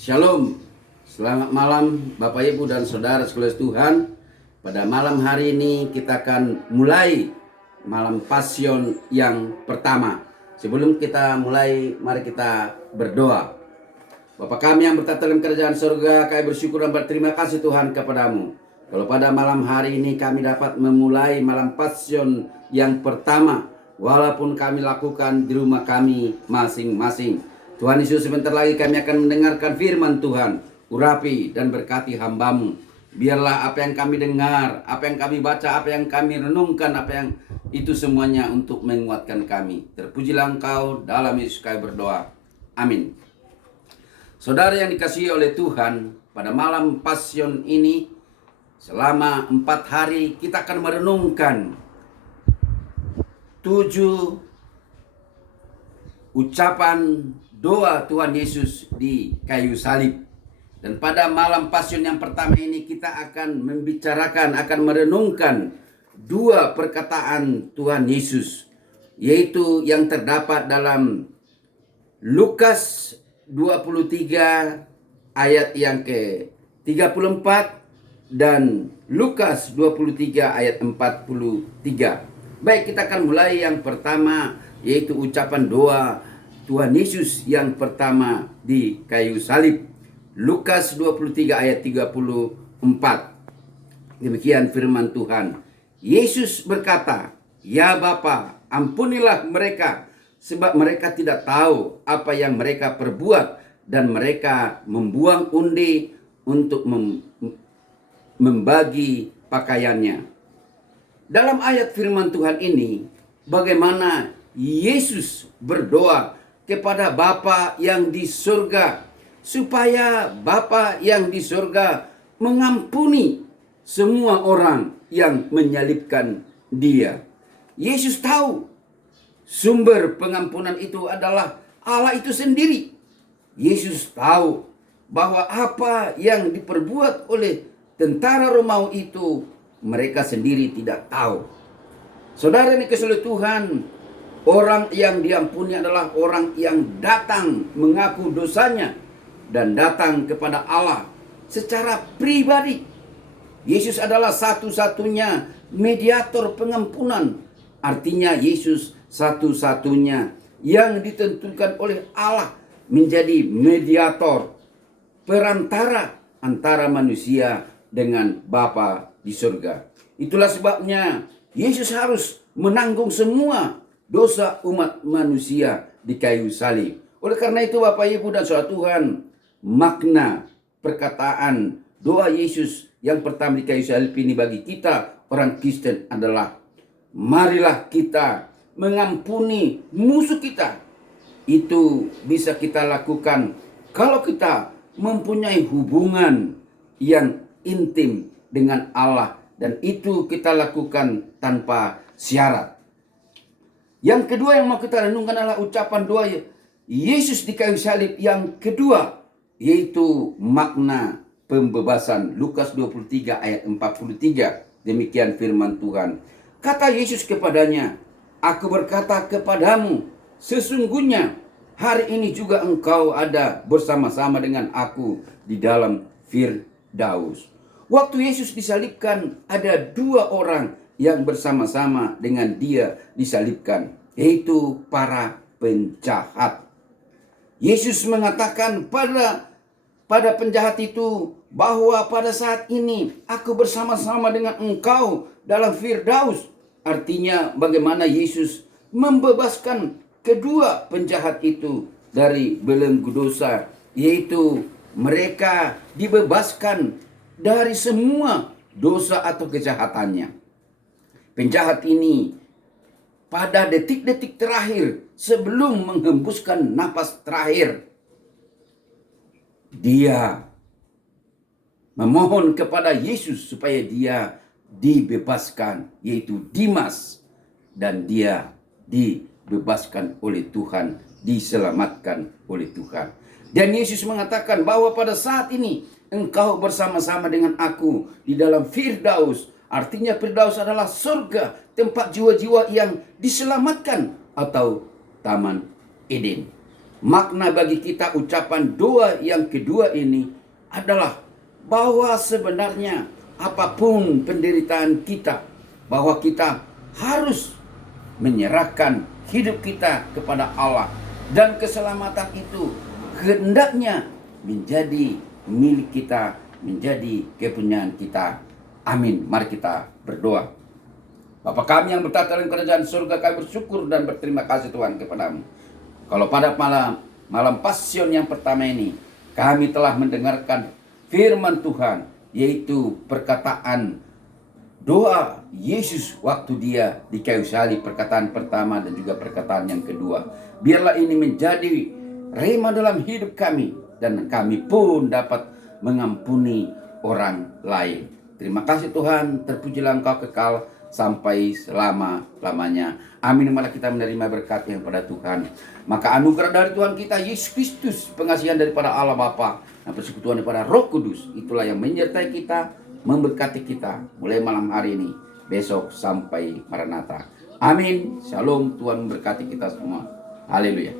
Shalom, selamat malam Bapak Ibu dan Saudara sekalian Tuhan. Pada malam hari ini kita akan mulai malam Pasion yang pertama. Sebelum kita mulai, mari kita berdoa. Bapa kami yang bertata dalam kerajaan surga, kami bersyukur dan berterima kasih Tuhan kepadamu. Kalau pada malam hari ini kami dapat memulai malam Pasion yang pertama, walaupun kami lakukan di rumah kami masing-masing. Tuhan Yesus, sebentar lagi kami akan mendengarkan firman Tuhan. Urapi dan berkati hamba-Mu. Biarlah apa yang kami dengar, apa yang kami baca, apa yang kami renungkan, apa yang itu semuanya untuk menguatkan kami. Terpujilah Engkau, dalam Yesus kami berdoa. Amin. Saudara yang dikasihi oleh Tuhan, pada malam Pasion ini, selama 4 hari kita akan merenungkan 7 ucapan doa Tuhan Yesus di kayu salib. Dan pada malam Pasion yang pertama ini kita akan membicarakan, akan merenungkan 2 perkataan Tuhan Yesus, yaitu yang terdapat dalam Lukas 23 ayat yang ke-34 dan Lukas 23 ayat 43. Baik, kita akan mulai yang pertama, yaitu ucapan doa Tuhan Yesus yang pertama di kayu salib. Lukas 23 ayat 34. Demikian firman Tuhan. Yesus berkata, "Ya Bapa, ampunilah mereka, sebab mereka tidak tahu apa yang mereka perbuat." Dan mereka membuang undi untuk membagi pakaiannya. Dalam ayat firman Tuhan ini, bagaimana Yesus berdoa kepada Bapa yang di surga, supaya Bapa yang di surga mengampuni semua orang yang menyalibkan Dia. Yesus tahu sumber pengampunan itu adalah Allah itu sendiri. Yesus tahu bahwa apa yang diperbuat oleh tentara Romawi itu mereka sendiri tidak tahu. Saudara yang dikasihi Tuhan, orang yang diampuni adalah orang yang datang mengaku dosanya dan datang kepada Allah secara pribadi. Yesus adalah satu-satunya mediator pengampunan. Artinya Yesus satu-satunya yang ditentukan oleh Allah menjadi mediator, perantara antara manusia dengan Bapa di surga. Itulah sebabnya Yesus harus menanggung semua dosa umat manusia di kayu salib. Oleh karena itu Bapak Ibu dan Saudara Tuhan, makna perkataan doa Yesus yang pertama di kayu salib ini bagi kita orang Kristen adalah, marilah kita mengampuni musuh kita. Itu bisa kita lakukan kalau kita mempunyai hubungan yang intim dengan Allah, dan itu kita lakukan tanpa syarat. Yang kedua yang mau kita renungkan adalah ucapan doa Yesus di kayu salib yang kedua, yaitu makna pembebasan. Lukas 23 ayat 43. Demikian firman Tuhan. Kata Yesus kepadanya, "Aku berkata kepadamu, sesungguhnya hari ini juga engkau ada bersama-sama dengan aku di dalam Firdaus." Waktu Yesus disalibkan, ada 2 orang yang bersama-sama dengan Dia disalibkan, yaitu para penjahat. Yesus mengatakan pada penjahat itu bahwa pada saat ini aku bersama-sama dengan engkau dalam Firdaus. Artinya bagaimana Yesus membebaskan kedua penjahat itu dari belenggu dosa, yaitu mereka dibebaskan dari semua dosa atau kejahatannya. Penjahat ini pada detik-detik terakhir sebelum menghembuskan napas terakhir, dia memohon kepada Yesus supaya dia dibebaskan, yaitu Dimas, dan dia dibebaskan oleh Tuhan, diselamatkan oleh Tuhan. Dan Yesus mengatakan bahwa pada saat ini engkau bersama-sama dengan aku di dalam Firdaus. Artinya Firdaus adalah surga, tempat jiwa-jiwa yang diselamatkan, atau Taman Eden. makna bagi kita ucapan doa yang kedua ini adalah bahwa sebenarnya apapun penderitaan kita, bahwa kita harus menyerahkan hidup kita kepada Allah, dan keselamatan itu hendaknya menjadi milik kita, menjadi kepunyaan kita. Amin. Mari kita berdoa. Bapa kami yang bertata dalam kerajaan surga, kami bersyukur dan berterima kasih Tuhan kepadamu. Kalau pada malam Pasion yang pertama ini, kami telah mendengarkan firman Tuhan, yaitu perkataan doa Yesus waktu dia di kayu salib, perkataan pertama dan juga perkataan yang kedua. Biarlah ini menjadi rema dalam hidup kami, dan kami pun dapat mengampuni orang lain. Terima kasih Tuhan, terpujilah Engkau kekal sampai selama-lamanya. Amin. Malah kita menerima berkat yang pada Tuhan. Maka anugerah dari Tuhan kita Yesus Kristus, pengasihan daripada Allah Bapa, dan persekutuan daripada Roh Kudus, itulah yang menyertai kita, memberkati kita mulai malam hari ini, besok sampai Maranatha. Amin. Shalom. Tuhan memberkati kita semua. Haleluya.